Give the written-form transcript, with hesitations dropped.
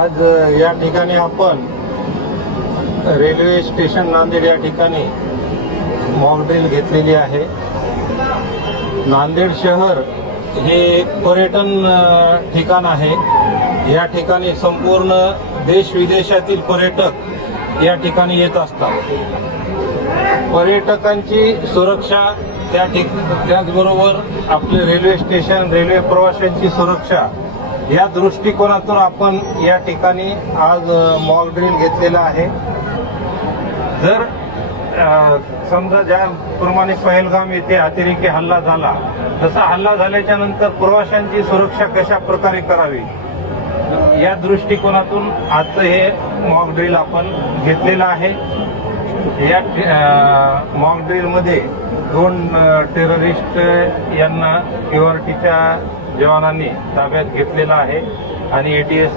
आज या ठिकाणी आपण रेल्वे स्टेशन नांदेड या ठिकाणी मॉक ड्रिल घेतलेली आहे। नांदेड शहर हे एक पर्यटन ठिकाण आहे। या ठिकाणी संपूर्ण देश विदेशातील पर्यटक या ठिकाणी येत असतात। पर्यटकांची सुरक्षा त्याचबरोबर आपले रेल्वे स्टेशन, रेल्वे प्रवाशांची सुरक्षा या दृष्टिकोनातून आपण या ठिकाणी आज मॉक ड्रिल घेतलेला आहे। जर समजा ज्याप्रमाणे पहलगाम येथे अतिरेकी हल्ला झाला, तसा हल्ला झाल्याच्या नंतर प्रवाशांची सुरक्षा कशा प्रकारे करावी या दृष्टिकोनातून आजचं हे मॉक ड्रिल आपण घेतलेलं आहे। या मॉक ड्रिल मध्ये 2 टेररिस्ट यांना केआरटीच्या जवानांनी ताब्यात घेतलेला आहे आणि एटीएस